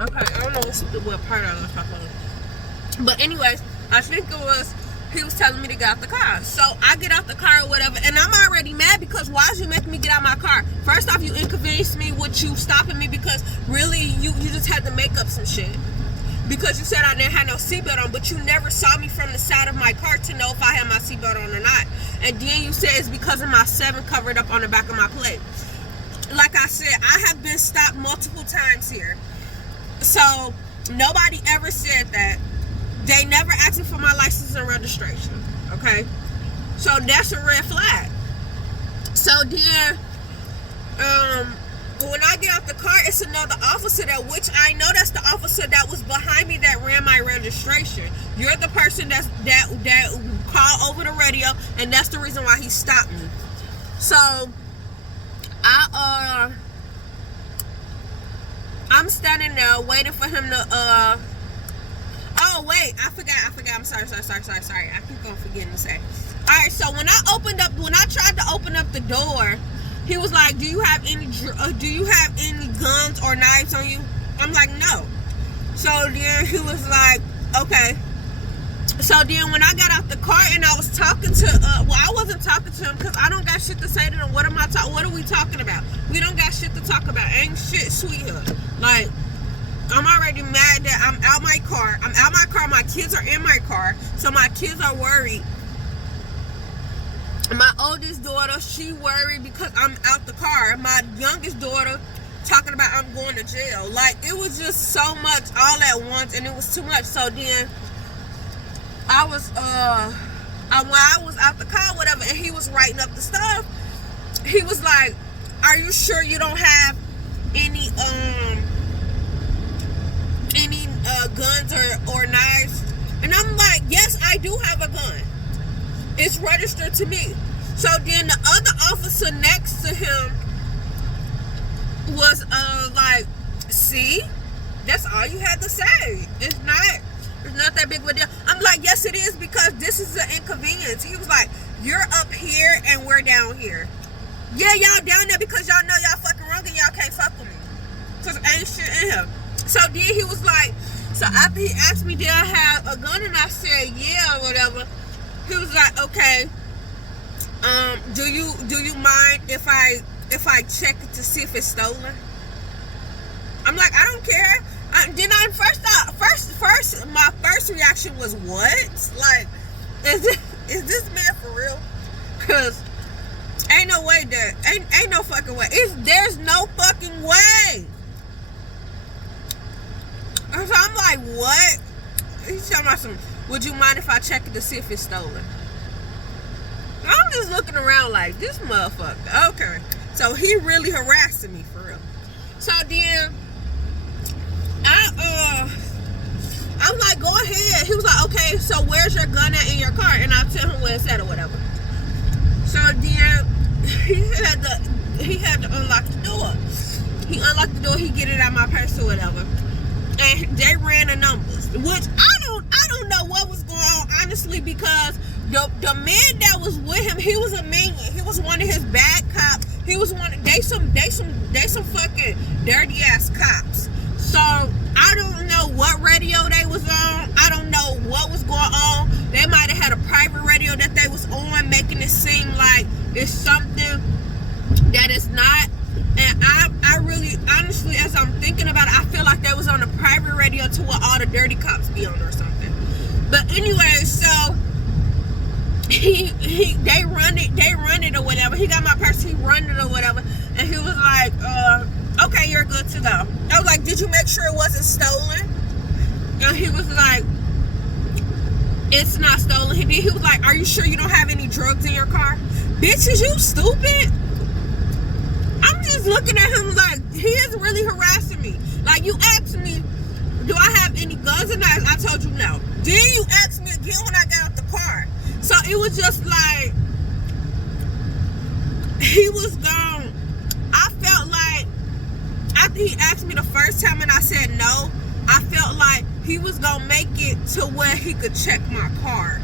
Okay, I don't know what part I was talking about. But anyways, I think it was, he was telling me to get out the car. So I get out the car or whatever, and I'm already mad because why is you making me get out my car? First off, you inconvenienced me with you stopping me because really you just had to make up some shit. Because you said I didn't have no seatbelt on, but you never saw me from the side of my car to know if I had my seatbelt on or not. And then you said it's because of my 7 covered up on the back of my plate. Like I said, I have been stopped multiple times here. So nobody ever said that. They never asked me for my license and registration. Okay? So that's a red flag. So then, when I get out the car, it's another officer that, which I know that's the officer that was behind me that ran my registration. You're the person that called over the radio, and that's the reason why he stopped me. So I'm standing there waiting for him to oh wait, I forgot. I'm sorry. I keep on forgetting to say. Alright, so when I tried to open up the door, he was like, do you have any guns or knives on you? I'm like, no. So then he was like, okay. So then when I got out the car and I was talking to, I wasn't talking to him because I don't got shit to say to him. What are we talking about? We don't got shit to talk about. Ain't shit sweetheart. Like, I'm already mad that I'm out my car. My kids are in my car. So my kids are worried. My oldest daughter, she worried because I'm out the car. My youngest daughter talking about I'm going to jail. Like, it was just so much all at once, and it was too much. So then I was when I was out the car, whatever, and he was writing up the stuff, he was like, are you sure you don't have any guns or knives? And I'm like, yes, I do have a gun. It's registered to me. So then the other officer next to him was like, see, that's all you had to say. It's not that big of a deal. I'm like, yes it is, because this is an inconvenience. He was like, you're up here and we're down here. Yeah, y'all down there because y'all know y'all fucking wrong and y'all can't fuck with me, because ain't shit in here. So then he was like, so after he asked me did I have a gun, and I said yeah or whatever, he was like, okay, do you mind if I check it to see if it's stolen? I'm like, I don't care. My first reaction was, what? Like, is this man for real? Cause ain't no way that ain't no fucking way. There's no fucking way. So I'm like, what? He's talking about some, would you mind if I check it to see if it's stolen? I'm just looking around like, this motherfucker. Okay. So he really harassing me for real. So then I'm like, go ahead. He was like, okay, so where's your gun at in your car? And I'll tell him where it's at or whatever. So then he had to unlock the door. He unlocked the door, he get it out of my purse or whatever. And they ran the numbers, which I don't know what was going on, honestly, because the man that was with him, he was a minion. He was one of his bad cops. He was they some fucking dirty ass cops. So I don't know what radio they was on. I don't know what was going on. They might have had a private radio that they was on, making it seem like it's something that it's not. And I really, honestly, as I'm thinking about it, I feel like they was on a private radio to what all the dirty cops be on or something. But anyway, so they run it or whatever. He got my purse, he run it or whatever, and he was like, okay, you're good to go. I was like, did you make sure it wasn't stolen? And he was like, it's not stolen. He was like, are you sure you don't have any drugs in your car? Bitch, is you stupid? I'm just looking at him like, he is really harassing me. Like, you asked me, do I have any guns or knives? I told you no. Then you asked me again when I got out the car. So it was just like, he was gone. I felt like, after he asked me the first time and I said no, I felt like he was gonna make it to where he could check my car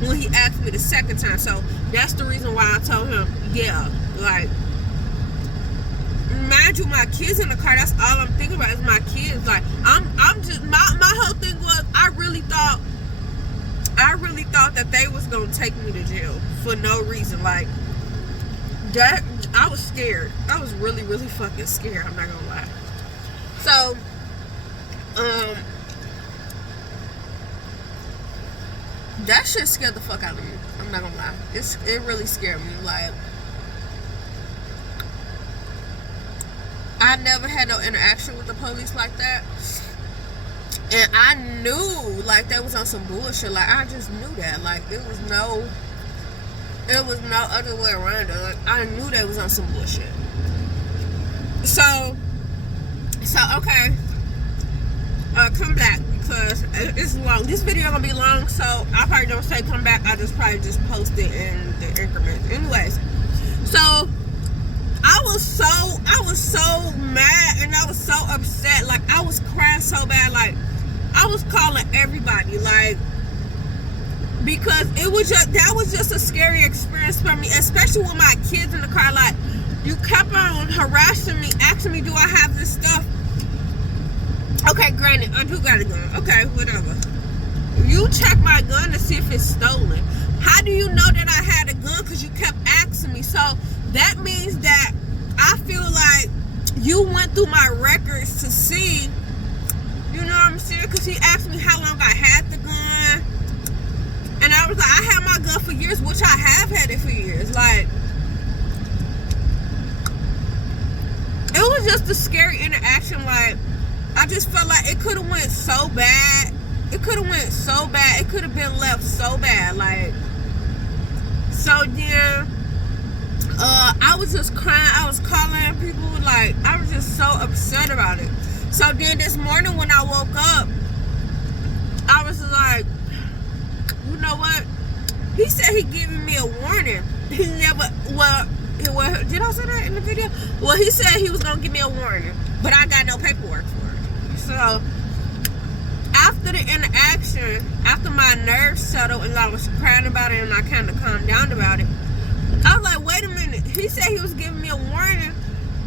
when he asked me the second time. So that's the reason why I told him, yeah, like, mind you, my kids in the car, that's all I'm thinking about is my kids. Like, I'm really thought that they was gonna take me to jail for no reason. Like that, I was scared. I was really, really fucking scared. I'm not gonna lie. So, that shit scared the fuck out of me. I'm not gonna lie. It really scared me. Like, I never had no interaction with the police like that. And I knew, like, they was on some bullshit. Like, I just knew that. Like, it was no other way around it. Like, I knew they was on some bullshit. So okay. Come back, because it's long. This video gonna be long, so I probably don't say come back. I probably just post it in the increments. Anyways, so I was so mad and I was so upset. Like, I was crying so bad. Like, I was calling everybody, like, because that was just a scary experience for me, especially with my kids in the car. Like, you kept on harassing me, asking me, do I have this stuff? Okay, granted, I do got a gun. Okay, whatever. You check my gun to see if it's stolen. How do you know that I had a gun? Because you kept asking me. So that means that I feel like you went through my records to see, you know what I'm saying? Because he asked me how long I had the gun. And I was like, I had my gun for years, which I have had it for years. Like, it was just a scary interaction. Like, I just felt like it could have went so bad. It could have went so bad. It could have been left so bad. Like, so then, I was just crying. I was calling people. Like, I was just so upset about it. So then this morning when I woke up, I was like, you know what? He said he giving me a warning. He never, well, did I say that in the video? Well, he said he was gonna give me a warning, but I got no paperwork for it. So after the interaction, after my nerves settled and I was crying about it and I kind of calmed down about it, I was like, wait a minute. He said he was giving me a warning,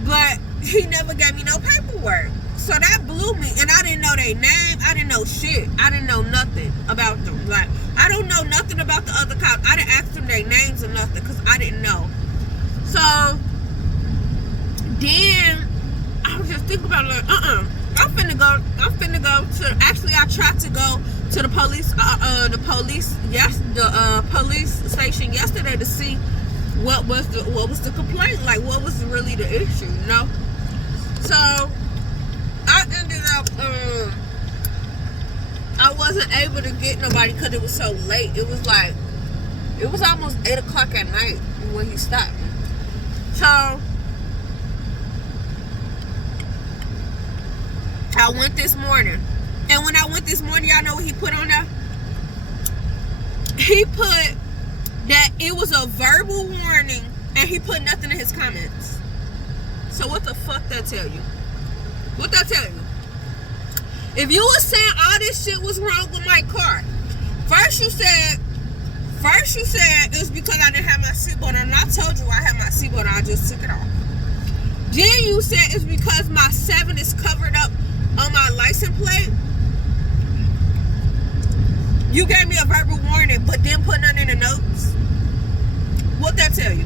but he never gave me no paperwork. So that blew me, and I didn't know their name. I didn't know shit. I didn't know nothing about them. Like, I don't know nothing about the other cops. I didn't ask them their names or nothing because I didn't know. So then I was just thinking about, like, I'm finna go to, actually I tried to go to the police police station yesterday to see what was the complaint, like what was really the issue, you know? So I ended up I wasn't able to get nobody because it was so late. It was almost 8 o'clock at night when he stopped me. So I went this morning. And when I went this morning, y'all know what he put on there? He put that it was a verbal warning and he put nothing in his comments. So what the fuck that tell you? What that tell you? If you was saying all this shit was wrong with my car, first you said it was because I didn't have my seatbelt on, and I told you I had my seatbelt on, I just took it off. Then you said it's because my 7 is covered up on my license plate. You gave me a verbal warning, but then put nothing in the notes. What that tell you?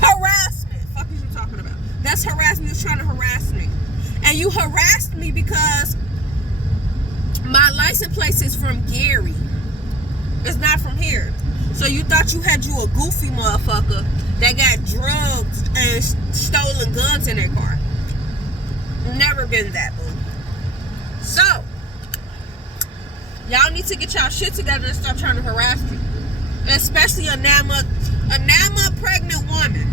Harassment. Fuck is you talking about? That's harassment. You're trying to harass me. And you harassed me because my license plate is from Gary. It's not from here. So you thought you had a goofy motherfucker that got drugs and stolen guns in their car. Never been that, boo. So y'all need to get y'all shit together and stop trying to harass me. Especially a 9-month pregnant woman.